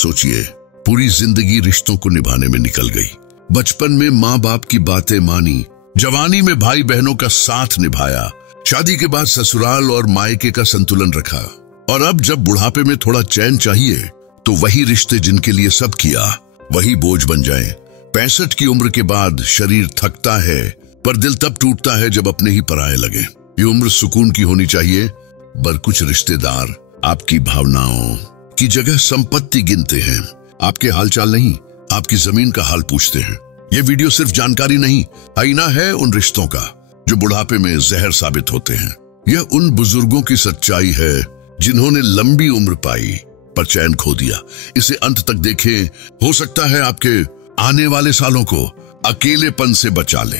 सोचिए, पूरी जिंदगी रिश्तों को निभाने में निकल गई। बचपन में माँ बाप की बातें मानी, जवानी में भाई बहनों का साथ निभाया, शादी के बाद ससुराल और मायके का संतुलन रखा, और अब जब बुढ़ापे में थोड़ा चैन चाहिए तो वही रिश्ते जिनके लिए सब किया वही बोझ बन जाए। 65 की उम्र के बाद शरीर थकता है, पर दिल तब टूटता है जब अपने ही पराये लगे। ये उम्र सुकून की होनी चाहिए, पर कुछ रिश्तेदार आपकी भावनाओं की जगह संपत्ति गिनते हैं। आपके हालचाल नहीं, आपकी जमीन का हाल पूछते हैं। ये वीडियो सिर्फ जानकारी नहीं, आईना है उन रिश्तों का जो बुढ़ापे में जहर साबित होते हैं। यह उन बुजुर्गों की सच्चाई है जिन्होंने लंबी उम्र पाई पर चैन खो दिया। इसे अंत तक देखें, हो सकता है आपके आने वाले सालों को अकेलेपन से बचा ले।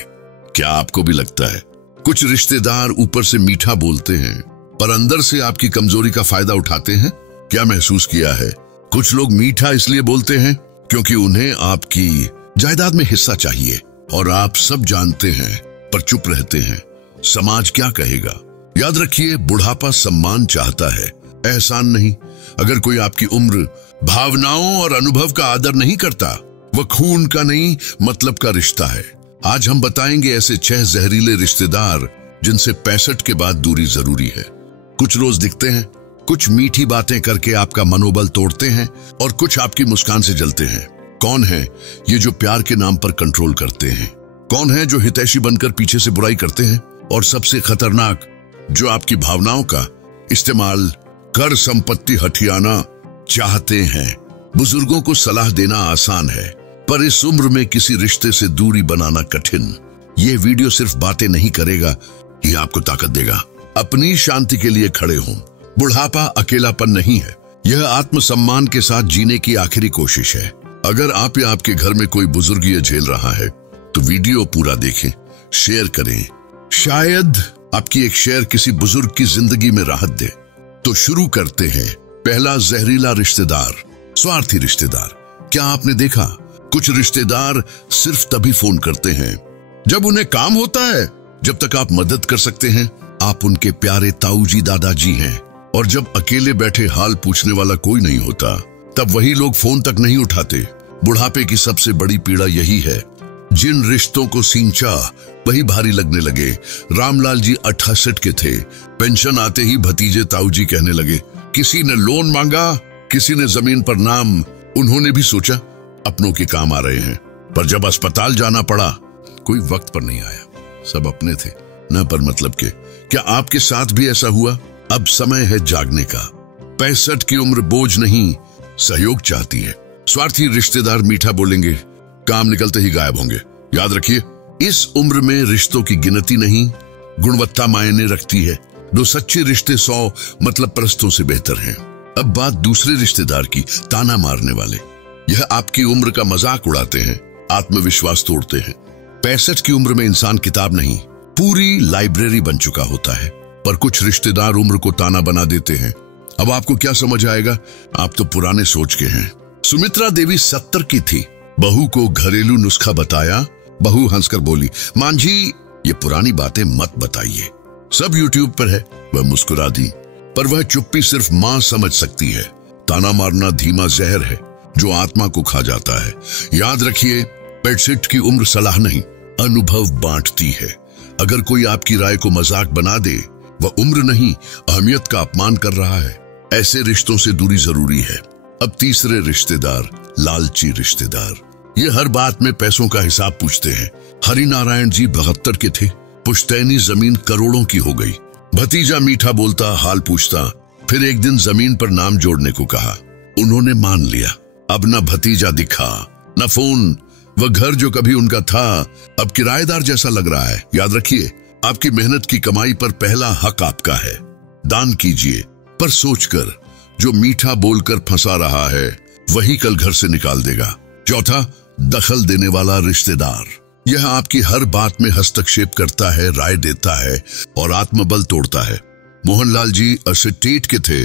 क्या आपको भी लगता है कुछ रिश्तेदार ऊपर से मीठा बोलते हैं पर अंदर से आपकी कमजोरी का फायदा उठाते हैं? क्या महसूस किया है? कुछ लोग मीठा इसलिए बोलते हैं क्योंकि उन्हें आपकी जायदाद में हिस्सा चाहिए, और आप सब जानते हैं पर चुप रहते हैं। समाज क्या कहेगा? याद रखिए, बुढ़ापा सम्मान चाहता है, एहसान नहीं। अगर कोई आपकी उम्र, भावनाओं और अनुभव का आदर नहीं करता, वह खून का नहीं मतलब का रिश्ता है। आज हम बताएंगे ऐसे 6 जहरीले रिश्तेदार जिनसे 65 के बाद दूरी जरूरी है। कुछ रोज दिखते हैं, कुछ मीठी बातें करके आपका मनोबल तोड़ते हैं, और कुछ आपकी मुस्कान से जलते हैं। कौन है ये जो प्यार के नाम पर कंट्रोल करते हैं? कौन है जो हितैषी बनकर पीछे से बुराई करते हैं? और सबसे खतरनाक, जो आपकी भावनाओं का इस्तेमाल कर संपत्ति हथियाना चाहते हैं। बुजुर्गों को सलाह देना आसान है, पर इस उम्र में किसी रिश्ते से दूरी बनाना कठिन। ये वीडियो सिर्फ बातें नहीं करेगा, ये आपको ताकत देगा। अपनी शांति के लिए खड़े हों। बुढ़ापा अकेलापन नहीं है, यह आत्मसम्मान के साथ जीने की आखिरी कोशिश है। अगर आप या आपके घर में कोई बुजुर्ग ये झेल रहा है तो वीडियो पूरा देखें, शेयर करें। शायद आपकी एक शेयर किसी बुजुर्ग की जिंदगी में राहत दे। तो शुरू करते हैं। पहला जहरीला रिश्तेदार, स्वार्थी रिश्तेदार। क्या आपने देखा, कुछ रिश्तेदार सिर्फ तभी फोन करते हैं जब उन्हें काम होता है। जब तक आप मदद कर सकते हैं, आप उनके प्यारे ताऊजी दादाजी हैं, और जब अकेले बैठे हाल पूछने वाला कोई नहीं होता, तब वही लोग फोन तक नहीं उठाते। बुढ़ापे की सबसे बड़ी पीड़ा यही है, जिन रिश्तों को सींचा वही भारी लगने लगे। रामलाल जी 68 के थे, पेंशन आते ही भतीजे ताऊजी कहने लगे। किसी ने लोन मांगा, किसी ने जमीन पर नाम। उन्होंने भी सोचा अपनों के काम आ रहे हैं, पर जब अस्पताल जाना पड़ा कोई वक्त पर नहीं आया। सब अपने थे, न पर मतलब के। क्या आपके साथ भी ऐसा हुआ? अब समय है जागने का। 65 की उम्र बोझ नहीं, सहयोग चाहती है। स्वार्थी रिश्तेदार मीठा बोलेंगे, काम निकलते ही गायब होंगे। याद रखिए, इस उम्र में रिश्तों की गिनती नहीं, गुणवत्ता मायने रखती है। दो सच्चे रिश्ते 100 मतलब परस्तों से बेहतर हैं। अब बात दूसरे रिश्तेदार की, ताना मारने वाले। यह आपकी उम्र का मजाक उड़ाते हैं, आत्मविश्वास तोड़ते हैं। 65 की उम्र में इंसान किताब नहीं, पूरी लाइब्रेरी बन चुका होता है। पर कुछ रिश्तेदार उम्र को ताना बना देते हैं। अब आपको क्या समझ आएगा? आप तो पुराने सोच के हैं। सुमित्रा देवी 70 की थी, बहू को घरेलू नुस्खा बताया। बहू हंसकर बोली, मां जी ये पुरानी बातें मत बताइए, सब यूट्यूब पर है। वह मुस्कुरा दी, पर वह चुप्पी सिर्फ मां समझ सकती है। ताना मारना धीमा जहर है जो आत्मा को खा जाता है। याद रखिए, 65 की उम्र सलाह नहीं, अनुभव बांटती है। अगर कोई आपकी राय को मजाक बना दे, वह उम्र नहीं, अहमियत का अपमान कर रहा है। ऐसे रिश्तों से दूरी जरूरी है। अब तीसरे रिश्तेदार, लालची रिश्तेदार। ये हर बात में पैसों का हिसाब पूछते हैं। हरिनारायण जी 72 के थे, पुश्तैनी जमीन करोड़ों की हो गई। भतीजा मीठा बोलता, हाल पूछता, फिर एक दिन जमीन पर नाम जोड़ने को कहा। उन्होंने मान लिया। अब न भतीजा दिखा, न फोन। वह घर जो कभी उनका था अब किराएदार जैसा लग रहा है। याद रखिए, आपकी मेहनत की कमाई पर पहला हक आपका है। दान कीजिए, पर सोचकर। जो मीठा बोलकर फंसा रहा है वही कल घर से निकाल देगा। चौथा, दखल देने वाला रिश्तेदार। यह आपकी हर बात में हस्तक्षेप करता है, राय देता है और आत्मबल तोड़ता है। मोहनलाल जी 68 के थे,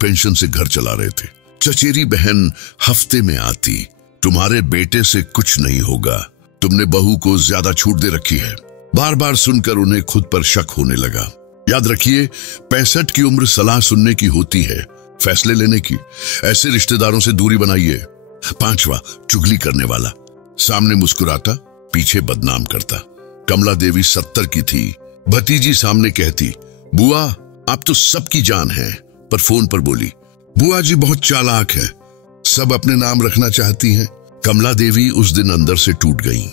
पेंशन से घर चला रहे थे। चचेरी बहन हफ्ते में आती, तुम्हारे बेटे से कुछ नहीं होगा, तुमने बहू को ज्यादा छूट दे रखी है। बार बार सुनकर उन्हें खुद पर शक होने लगा। याद रखिए, 65 की उम्र सलाह सुनने की होती है, फैसले लेने की। ऐसे रिश्तेदारों से दूरी बनाइए। 5वां, चुगली करने वाला, सामने मुस्कुराता, पीछे बदनाम करता। कमला देवी 70 की थी। भतीजी सामने कहती, बुआ आप तो सबकी जान है, पर फोन पर बोली, बुआ जी बहुत चालाक है, सब अपने नाम रखना चाहती हैं। कमला देवी उस दिन अंदर से टूट गईं।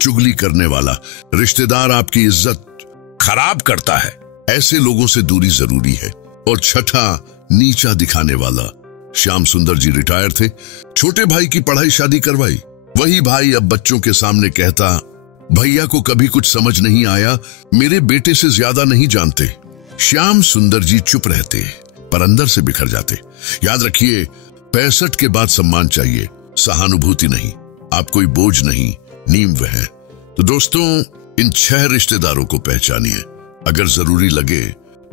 चुगली करने वाला, रिश्तेदार आपकी इज्जत खराब करता है, ऐसे लोगों से दूरी जरूरी है। और 6ठा, नीचा दिखाने वाला, श्याम सुंदर जी रिटायर थे, छोटे भाई की पढ़ाई शादी करवाई। वही भाई अब बच्चों के सामने कहता, भैया को कभी कुछ समझ नहीं आया, मेरे बेटे से ज्यादा नहीं जानते। श्याम सुंदर जी चुप रहते, पर अंदर से बिखर जाते। याद रखिए, 65 के बाद सम्मान चाहिए, सहानुभूति नहीं। आप कोई बोझ नहीं, नींव है। तो दोस्तों, इन 6 रिश्तेदारों को पहचानिए। अगर जरूरी लगे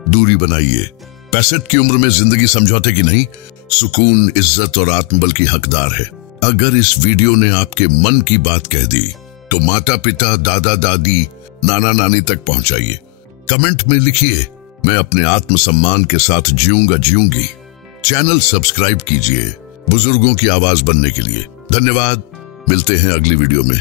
दूरी बनाइए। 65 की उम्र में जिंदगी समझौते की नहीं, सुकून, इज्जत और आत्मबल की हकदार है। अगर इस वीडियो ने आपके मन की बात कह दी तो माता पिता, दादा दादी, नाना नानी तक पहुंचाइए। कमेंट में लिखिए, मैं अपने आत्मसम्मान के साथ जीऊंगा, जीऊंगी। चैनल सब्सक्राइब कीजिए बुजुर्गों की आवाज बनने के लिए। धन्यवाद। मिलते हैं अगली वीडियो में।